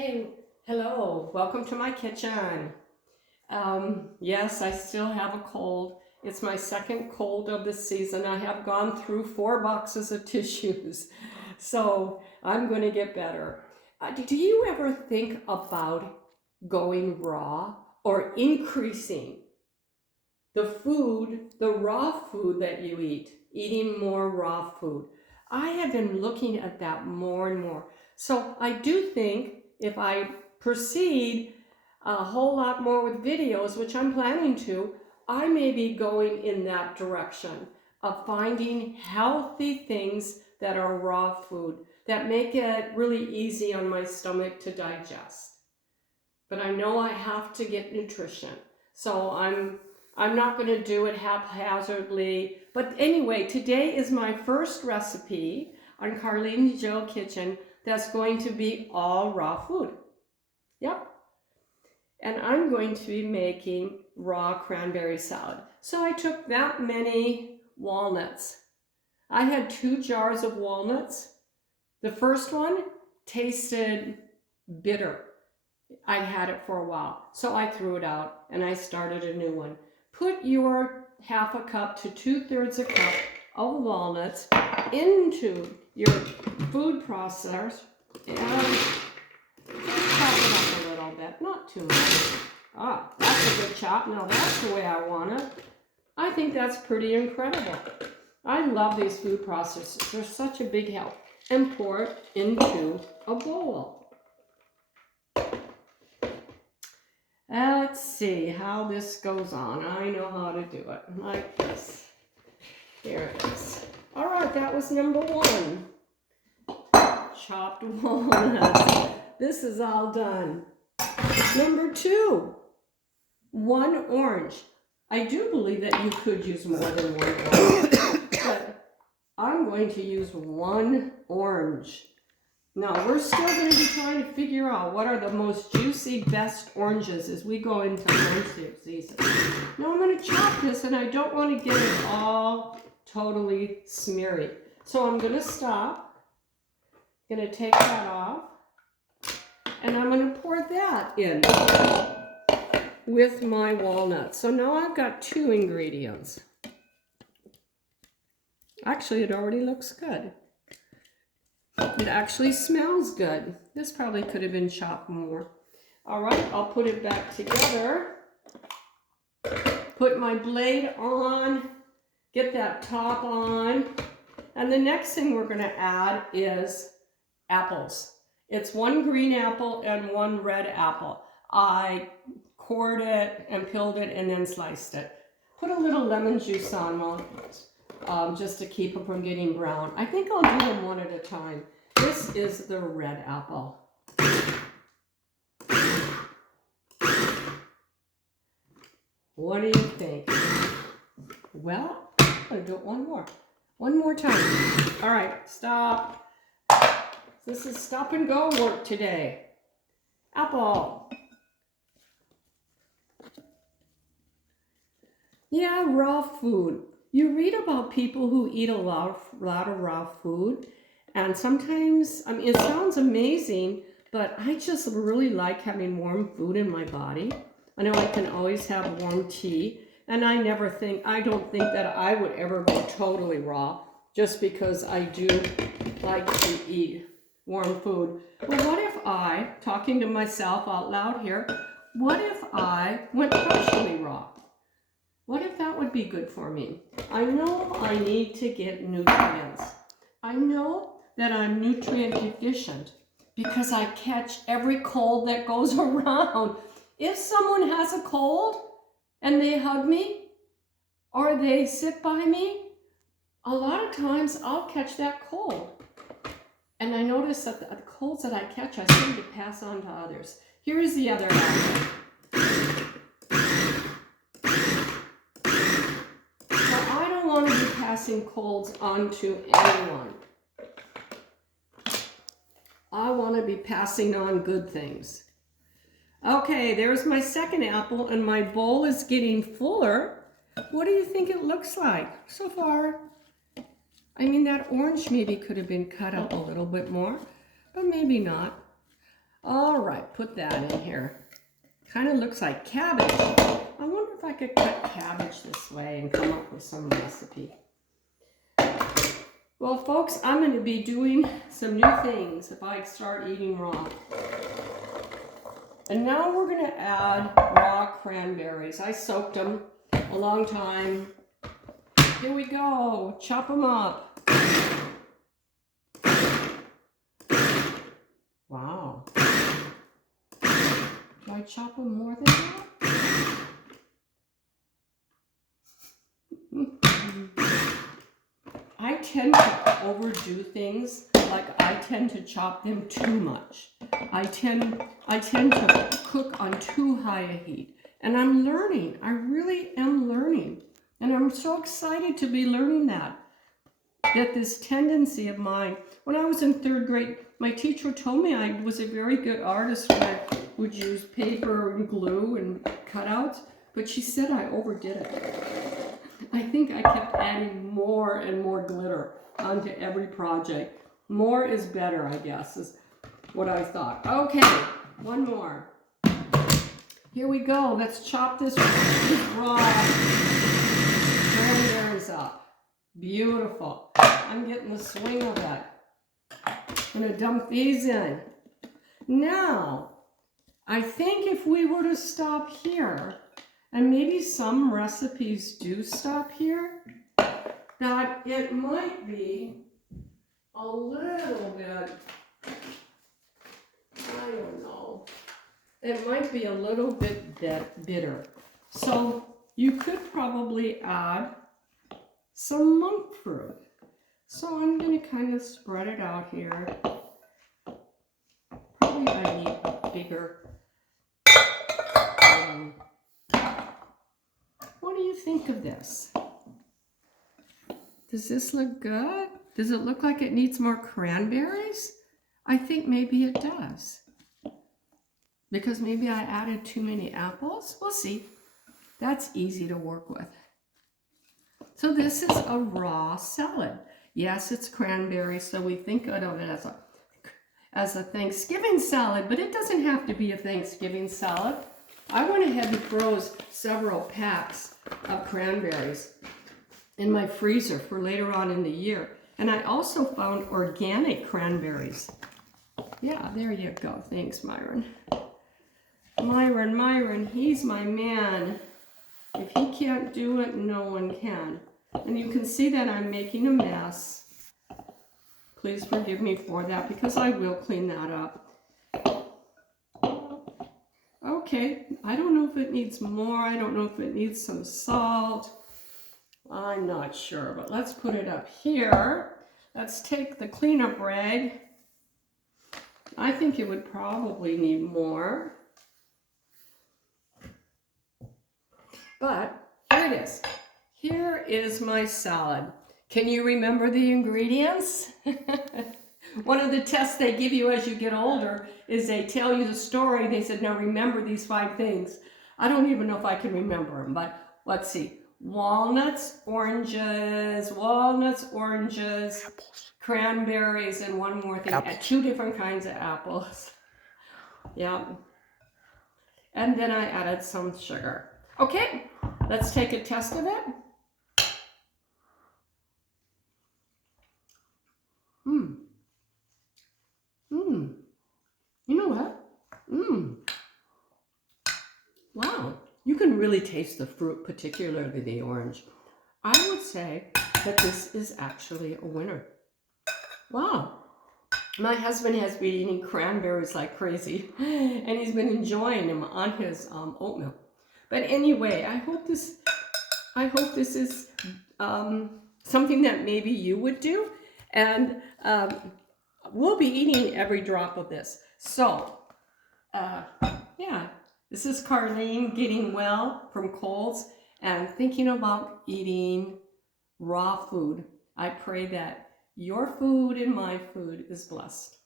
Hey, hello, welcome to my kitchen. Yes, I still have a cold. It's my second cold of the season. I have gone through 4 boxes of tissues, so I'm going to get better. Do you ever think about going raw or increasing the raw food that you eat, eating more raw food? I have been looking at that more and more. So I do think if I proceed a whole lot more with videos, which I'm planning to, I may be going in that direction of finding healthy things that are raw food that make it really easy on my stomach to digest. But I know I have to get nutrition. So I'm not going to do it haphazardly. But anyway, today is my first recipe on Carlene Joe Kitchen that's going to be all raw food. Yep. And I'm going to be making raw cranberry salad. So I took that many walnuts. I had 2 jars of walnuts. The first one tasted bitter. I'd had it for a while, so I threw it out and I started a new one. Put your 1/2 cup to 2/3 a cup of walnuts into your food processor and just chop it up a little bit, not too much. Ah, that's a good chop. Now that's the way I want it. I think that's pretty incredible. I love these food processors. They're such a big help. And pour it into a bowl. Let's see how this goes on. I know how to do it, like this. There it is. All right, that was number 1. Chopped walnuts. This is all done. Number 2, 1 orange. I do believe that you could use more than 1 orange, but I'm going to use 1 orange. Now, we're still going to be trying to figure out what are the most juicy, best oranges as we go into orange season. Now, I'm going to chop this, and I don't want to get it all totally smeary. So I'm going to stop. Going to take that off. And I'm going to pour that in with my walnuts. So now I've got 2 ingredients. Actually, it already looks good. It actually smells good. This probably could have been chopped more. All right, I'll put it back together. Put my blade on, get that top on. And the next thing we're going to add is apples. It's 1 green apple and 1 red apple. I cored it and peeled it and then sliced it. Put a little lemon juice on just to keep them from getting brown. I think I'll do them one at a time. This is the red apple. What do you think? Well, I'm going to do it one more time. All right, stop. This is stop and go work today. Apple. Yeah, raw food. You read about people who eat a lot of raw food, and sometimes, I mean, it sounds amazing, but I just really like having warm food in my body. I know I can always have warm tea, and I don't think that I would ever go totally raw, just because I do like to eat warm food. But what if I, talking to myself out loud here, what if I went partially raw? What if that would be good for me? I know I need to get nutrients. I know that I'm nutrient deficient because I catch every cold that goes around. If someone has a cold and they hug me or they sit by me, a lot of times I'll catch that cold. And I notice that the colds that I catch, I seem to pass on to others. Here's the other apple. Want to be passing colds on to anyone. I want to be passing on good things. Okay, there's my second apple, and my bowl is getting fuller. What do you think it looks like so far? I mean, that orange maybe could have been cut up a little bit more, but maybe not. All right, put that in here. Kind of looks like cabbage. I wonder if I could cut cabbage this way and come up with some recipe. Well, folks, I'm going to be doing some new things if I start eating raw. And now we're going to add raw cranberries. I soaked them a long time. Here we go. Chop them up. Wow. Do I chop them more than that? I tend to overdo things. Like I tend to chop them too much. I tend to cook on too high a heat. And I'm learning. I really am learning. And I'm so excited to be learning that this tendency of mine. When I was in 3rd grade, my teacher told me I was a very good artist when I would use paper and glue and cutouts. But she said I overdid it. I think I kept adding more and more glitter onto every project. More is better, I guess, is what I thought. Okay, one more. Here we go. Let's chop this raw cranberries up. Beautiful. I'm getting the swing of it. I'm going to dump these in. Now, I think if we were to stop here, and maybe some recipes do stop here, that it might be a little bit, I don't know, it might be a little bit bitter. So you could probably add some monk fruit. So I'm going to kind of spread it out here. Probably I need a bigger. What do you think of this? Does this look good? Does it look like it needs more cranberries? I think maybe it does. Because maybe I added too many apples. We'll see. That's easy to work with. So this is a raw salad. Yes, it's cranberry, so we think of it as a Thanksgiving salad, but it doesn't have to be a Thanksgiving salad. I went ahead and froze several packs of cranberries in my freezer for later on in the year. And I also found organic cranberries. Yeah, there you go. Thanks, Myron. Myron, he's my man. If he can't do it, no one can. And you can see that I'm making a mess. Please forgive me for that because I will clean that up. Okay, I don't know if it needs more. I don't know if it needs some salt. I'm not sure, but let's put it up here. Let's take the cleanup rag. I think it would probably need more. But here it is. Here is my salad. Can you remember the ingredients? One of the tests they give you as you get older is they tell you the story. They said, now remember these 5 things. I don't even know if I can remember them, but let's see. Walnuts, oranges, cranberries, and one more thing. Apples. 2 different kinds of apples. Yeah. And then I added some sugar. Okay, let's take a test of it. You know what? Wow, you can really taste the fruit, particularly the orange. I would say that this is actually a winner. Wow. My husband has been eating cranberries like crazy, and he's been enjoying them on his oatmeal. But anyway, I hope this is something that maybe you would do, and we'll be eating every drop of this. So, yeah, this is Carlene getting well from colds and thinking about eating raw food. I pray that your food and my food is blessed.